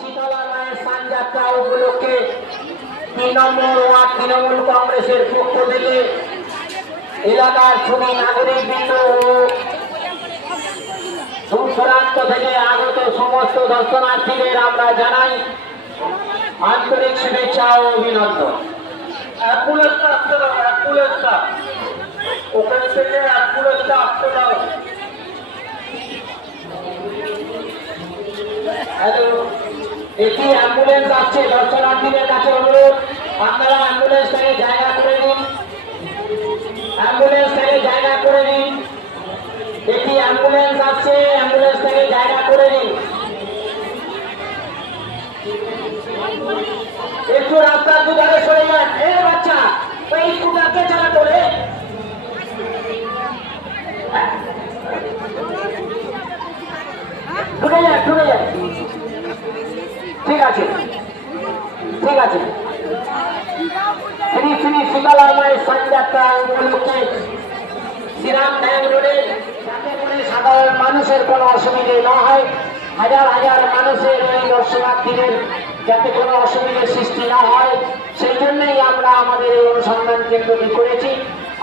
শীতলা মায়ের সানযাত্রা উপলক্ষে ৩ নম্বর ওয়ার্ড তৃণমূল কংগ্রেসের পক্ষ থেকে এলাকার সুধী নাগরিকবৃন্দ ও দূর দূরান্ত থেকে আগত সমস্ত দর্শনার্থীদের আমরা জানাই আন্তরিক শুভেচ্ছা ও অভিনন্দন। অ্যাম্বুলেন্সটা আসতে দাও, অ্যাম্বুলেন্সটা ওখান থেকে অ্যাম্বুলেন্সটা আসতে দাও। হ্যালো, একটি অ্যাম্বুলেন্স আসছে, দর্শনার্থীদের কাছে অনুরোধ আপনারা অ্যাম্বুলেন্সটাকে জায়গা করে দিন, অ্যাম্বুলেন্সটাকে জায়গা করে দিন। একটি অ্যাম্বুলেন্স আসছে, অ্যাম্বুলেন্সটাকে জায়গা করে দিন। একটু রাস্তার দুধারে সরে যান। এ বাচ্চা, এই স্কুটারকে চালা করে ঢুকে যান, ঢুকে যান। ঠিক আছে, ঠিক আছে। শ্রী শ্রী শীতলা মায়ের সানযাত্রা উপলক্ষে শ্রীরাম ব্যাংক রোডে যাতে করে সাধারণ মানুষের কোনো অসুবিধে না হয়, হাজার হাজার মানুষের এই দর্শনার্থীদের যাতে কোনো অসুবিধার সৃষ্টি না হয়, সেই জন্যই আমরা আমাদের এই অনুসন্ধান কেন্দ্রটি করেছি।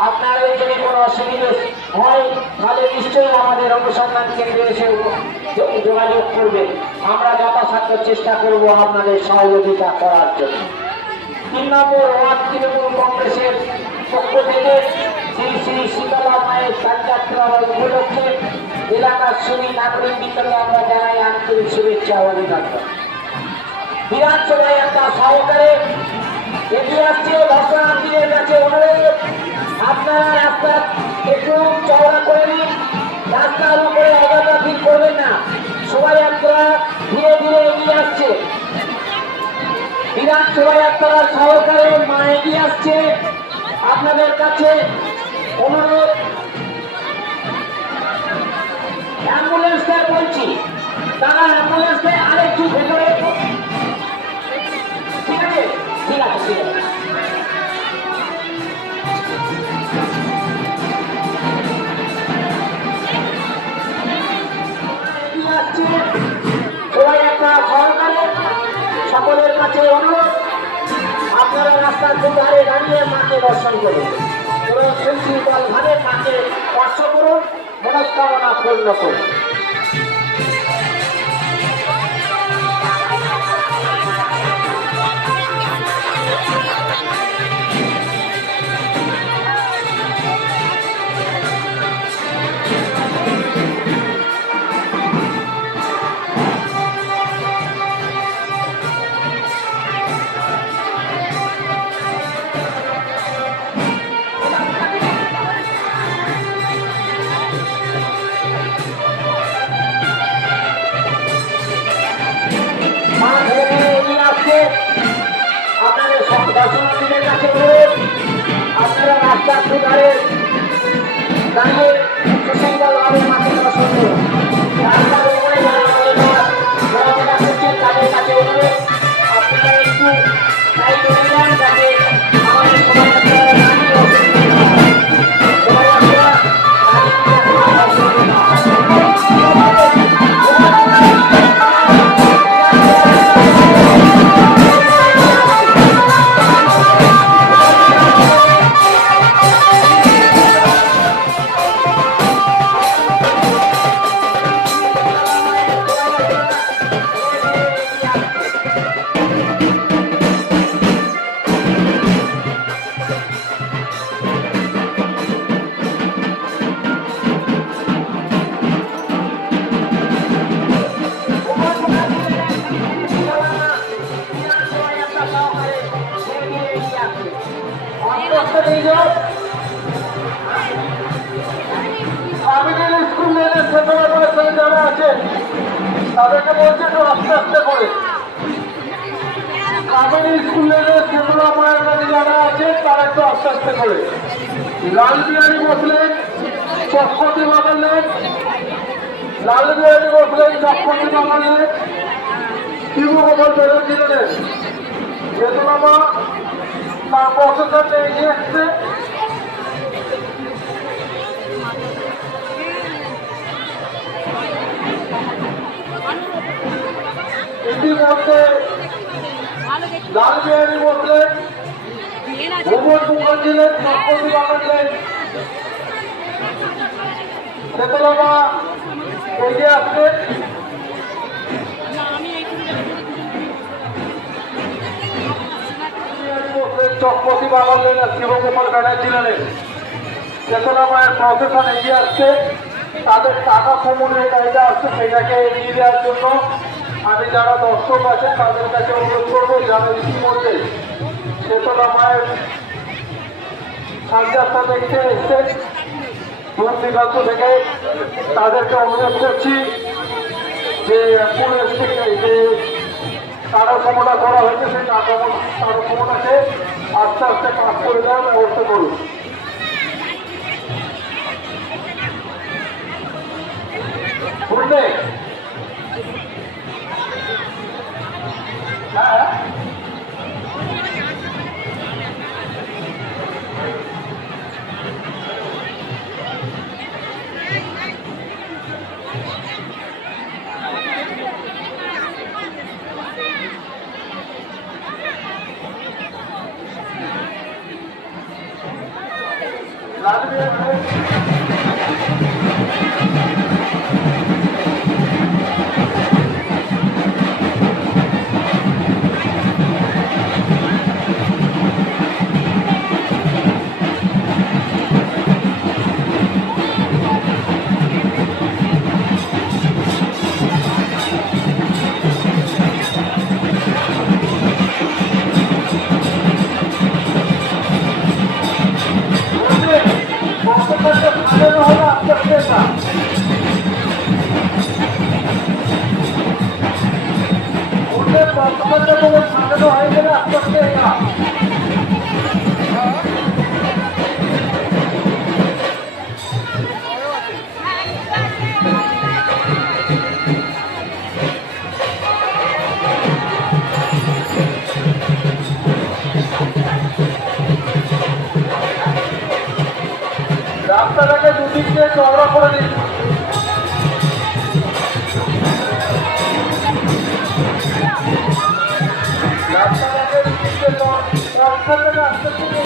আপনাদের যদি কোনো অসুবিধা হয় তাহলে নিশ্চয়ই আমাদের অনুসন্ধান কেন্দ্রে এসে যোগাযোগ করবেন। আমরা যথাসাধ্য চেষ্টা করব আপনাদের সহযোগিতা করার জন্য। ৩ নম্বর ওয়ার্ড তৃণমূল কংগ্রেসের পক্ষ থেকে শ্রী শ্রী শীতলা মায়ের সানযাত্রা উপলক্ষে এলাকার সুধী নাগরিকবৃন্দকে আমরা জানাই আন্তরিক শুভেচ্ছা ও অভিনন্দন। বিধানসভায় একটা সহকারে এগিয়ে আসছে, দর্শনার্থীদের কাছে অনুরোধ আপনারা রাস্তা একটু চওড়া করে দিন, রাস্তার উপরে অযথা ভিড় করবেন না। সবাই আপনারা ধীরে ধীরে এগিয়ে আসছে। বিধানসভায় আপনারা সহকারে মা এগিয়ে আসছে, আপনাদের কাছে অনুরোধ অ্যাম্বুলেন্সটা বলছি, তারা অ্যাম্বুলেন্সটা আরেকটু ভেতরে। ঠিক আছে, ঠিক আছে, ঠিক আছে। সবাই আপনারা সহকারে সকলের কাছে অনুরোধ আপনারা রাস্তার দুধারে দাঁড়িয়ে মাকে দর্শন করুন এবং সুশৃঙ্খল ভাবে মাকে স্পর্শ করুন, মনস্কামনা পূর্ণ করুন। আপনাদের দর্শনার্থীদের কাছে আপনারা রাস্তার দুধারে দাঁড়িয়ে সুশৃঙ্খলভাবে মাকে দর্শন করুন। রাস্তার উপরে যারা ঘোরাফেরা করছেন তাদের কাছে অনুরোধ আপনারা একটু সাইড করে যান, যাতে আমাদের সবাই আপনারা দাঁড়িয়ে অসুবিধা না হয়। সবাই আপনারা যারা আছেন তাদেরকে বলছে একটু আস্তে আস্তে করে। কাবেরী স্কুলের শীতলা মায়ের কাছে যারা আছেন তারা একটু আস্তে আস্তে করে। লাল বিহারি বসলেন, চক্রবর্তী বাগালেন, লাল বিহারি বসলেন, চক্রবর্তী বাগালেন, শিবগোপাল বেরোছিলেন। শীতলা মা তার প্রশাসনকে এগিয়ে এসছে। ইতিমধ্যে লালবিহারী বসলেন, ভুবন মুখার্জিলেন, চক্রবর্তী বানালেন, চেতলামা এগিয়ে আসলেন। চক্রবর্তী বানালেন আর শিবকুমার ব্যানার্জি নেন। চেতনাময়ের প্রশাসন এগিয়ে আসছে, তাদের টাকা সমূহের গাড়িটা আসছে, সেটাকে এগিয়ে দেওয়ার জন্য আমি যারা দর্শক আছেন তাদের কাছে অনুরোধ করবো, যারা ইতিমধ্যে চেতনাময়ের সাজযাত্রা দেখতে এসছেন দূর দিগন্ত থেকে, তাদেরকে অনুরোধ করছি যে পুলিশ থেকে যে টাকা ক্ষমতা করা হয়েছে সেই টাকা ক্ষমতাকে আস্তে আস্তে কাজ করে দেওয়ার ব্যবস্থা করুন। বুঝলে হ্যাঁ রাস্তাটাকে দুদিক দিয়ে চওড়া করে দিন। রাস্তাটাকে দুদিক দিয়ে রাস্তাটাকে আস্তে আস্তে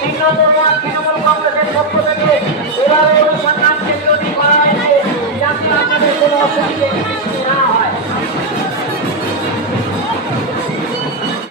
নিম্নতম তৃণমূল কংগ্রেসের পক্ষ থেকে এবারে অনুসন্ধান কেন্দ্রটি করা হয়েছে যাতে আপনাদের কোনো অসুবিধে